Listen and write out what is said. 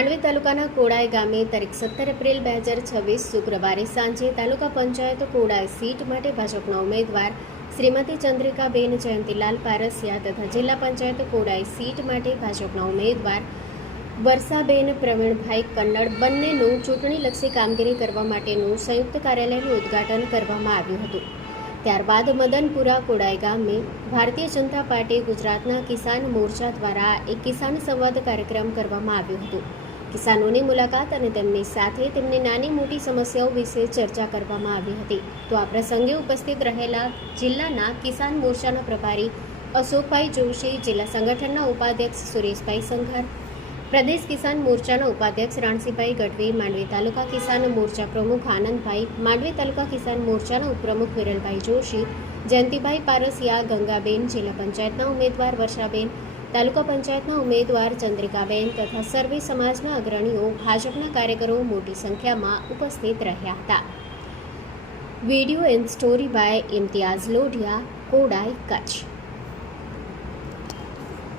માંડવી તાલુકાના કોડાઈ ગામે તારીખ 17 એપ્રિલ 2026 શુક્રવારે સાંજે તાલુકા પંચાયત કોડાઈ સીટ માટે ભાજપના ઉમેદવાર શ્રીમતી ચંદ્રિકાબેન જયંતિલાલ પારસિયા તથા જિલ્લા પંચાયત કોડાઈ સીટ માટે ભાજપના ઉમેદવાર વર્ષાબેન પ્રવીણભાઈ કન્નડ બંનેનું ચૂંટણીલક્ષી કામગીરી કરવા માટેનું સંયુક્ત કાર્યાલયનું ઉદ્ઘાટન કરવામાં આવ્યું હતું। ત્યારબાદ મદનપુરા કોડાઈ ગામે ભારતીય જનતા પાર્ટી ગુજરાતના કિસાન મોરચા દ્વારા એક કિસાન સંવાદ કાર્યક્રમ કરવામાં આવ્યો હતો। કિસાનોની મુલાકાત અને તેમની સાથે તેમની નાની મોટી સમસ્યાઓ વિશે ચર્ચા કરવામાં આવી હતી। તો આ પ્રસંગે ઉપસ્થિત રહેલા જિલ્લાના કિસાન મોરચાના પ્રભારી અશોકભાઈ જોશી, જિલ્લા સંગઠનના ઉપાધ્યક્ષ સુરેશભાઈ સંઘાર, પ્રદેશ કિસાન મોરચાના ઉપાધ્યક્ષ રાણસીભાઈ ગઢવી, માંડવી તાલુકા કિસાન મોરચા પ્રમુખ આનંદભાઈ, માંડવી તાલુકા કિસાન મોરચાના ઉપપ્રમુખ વિરલભાઈ જોશી, જયંતિભાઈ પારસિયા, ગંગાબેન, જિલ્લા પંચાયતના ઉમેદવાર વર્ષાબેન, તાલુકા પંચાયતના ઉમેદવાર ચંદ્રિકાબેન તથા સર્વે સમાજના અગ્રણીઓ, ભાજપના કાર્યકરો મોટી સંખ્યામાં ઉપસ્થિત રહ્યા હતા। Video and story by Imtiyaz Lodhiya, Kodai, Kutch.